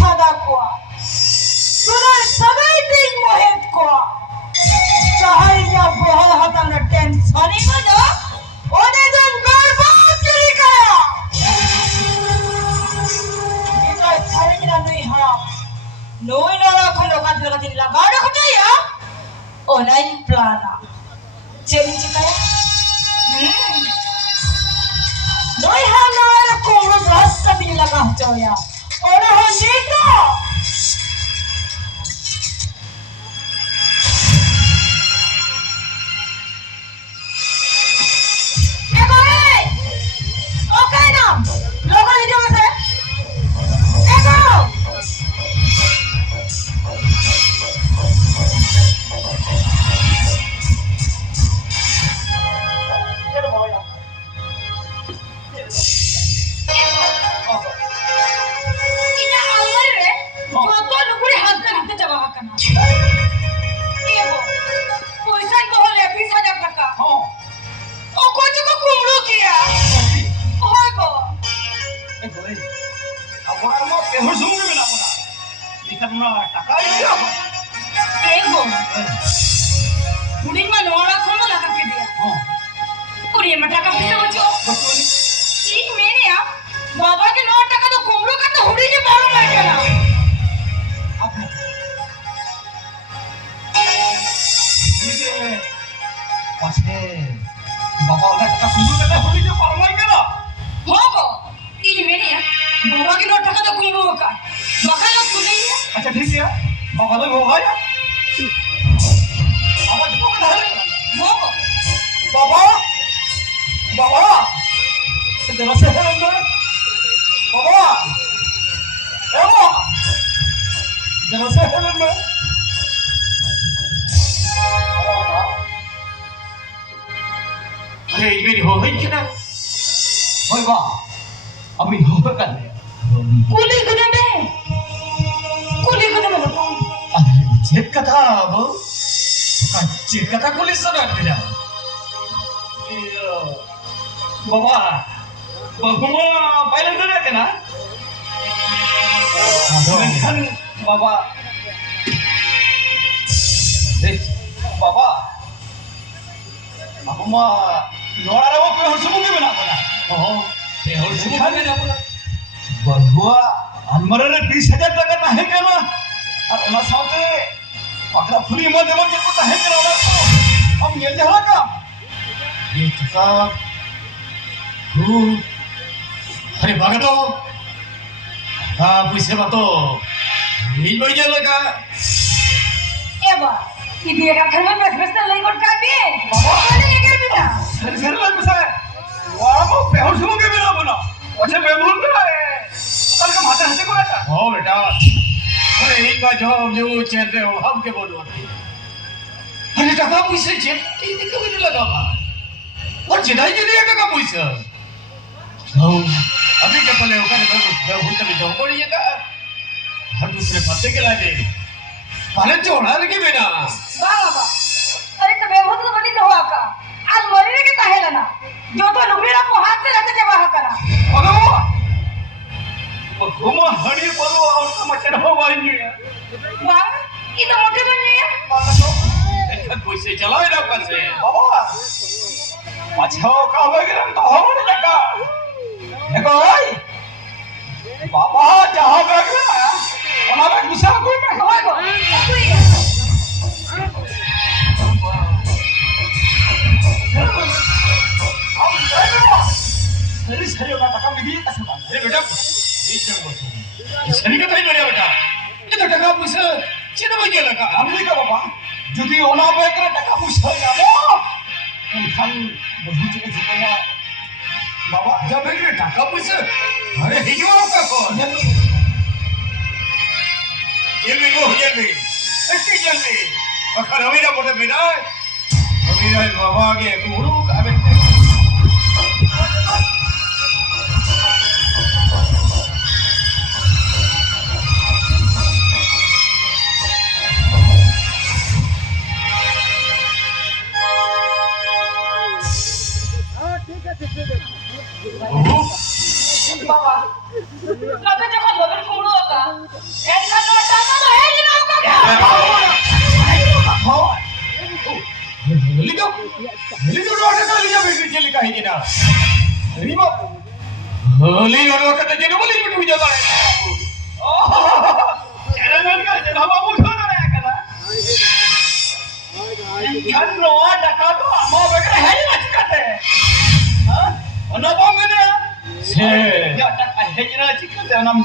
সাদা কোয়া তোরা সবাই দিন মোহেত কোয়া চাহাই যা বহল হাতানো টেনশনই মজা ওনে জন গর্ব চুরি করা এটা ছাড়ে না নই হারাম নই না রাখো লোকাত লোকাত লাগা রাখো যাইয়া ওনাই প্লানা চেরি চিকায়া নই হানার কোন রাস্তা দিন লাগা হচয়া ওরা হনি তো बाबा के 9 টাকা তো কুমড়ো কাটা হুড়ি যে বড় লাগে না পাছে বাবা অনেক টাকা কুমড়ো কাটা হুড়ি যে বড় লাগে না होगो इन मेरे बाबा के 9 টাকা তো কুমড়ো का बाबा लोग सुने ही अच्छा ठीक है बाबा लोग हो गया आवाज को कहा होगो बाबा बाबा तेरा से है ना बाबा ए बाबा तेरा से है ना अरे ये हो गई क्या होय बा अभी हो कर कुली गुने में लगो अरे चेक कथा वो चेक कथा कुली सुना मेरा बाबा बहुमा पहले तो रहते ना kan बाबा देख बाबा aku mah luar ada apa yang harus mungkin benar oh yang harus mungkin benar bahwa almarhum 20,000 টাকা নাহে কেন আর ওনার সাথে পাকড়া ফুলি মা দেবন যে কথা হে কেন ওরা তো আমি নিয়ে যাওয়া কাম ये টাকা अरे भगतो हाँ पूछे बातो नहीं बढ़ जाए लगा ए बा ये दिए का घर में बस नहीं कोट का भी बाबा ने लेकर बिना सर लग बस वाह वो बेहोश हो गए मेरा बना अच्छा मैं बोल रहा है सर का माथा हंसे को रहता हो बेटा अरे एक बार जो चल रहे हो हम के बोलो अरे टका पैसे जे ये कभी नहीं लगा और जिनाई के लिए का पैसा अभी क्या पले होकर होटल में जाओ पड़िएगा हर दूसरे पत्ते के लाने पहले जोड़ा लगे बिना बाबा अरे तो मैं बहुत बड़ी तो हुआ का आज मरने के ताहे ना जो तो लुगड़ीरा को हाथ से रखे जवाह करा अरे वो घुमा हड़ी परो और का मचर हो वाली है वाह ये तो मोटे बन गए देखा कोई से चलाओ ना पासे बाबा अच्छा का हो गया तो हो नहीं लगा देखो भाई बाबा जहां बैठ गया हमारा गुस्सा कोई में होगो कोई सरी सरी का टका भी दिए कैसे बात अरे बेटा ये चल बस सरी का नहीं बढ़िया बेटा ये तो टका पैसा चिन्ह बजे लगा हमने का बाबा যদি ওনা বেকরে টাকা পয়সা যাবো এখান বুঝতে গেছে না বাবা যা বেকরে টাকা পয়সা আরে হিজো কা কোন জলদি এসে জলদি এখন আমিরা বটে বেটা আমিরা বাবা আগে গুরু কাবে বাবা তবে যখন বাবার কুড়ো কা একা তো টাকা তো হেজ নাও কাকা লিখো লিখো টাকা লিখা বেশি লিখা है ना রিমা होली और वक्त जे बोली बिटू जा बाय चैनल का जे बाबा उठो ना कदा खन्नो डका तो अमो बकरा है ना चिकते हां अनबो में ने से या डका है ना चिकते नम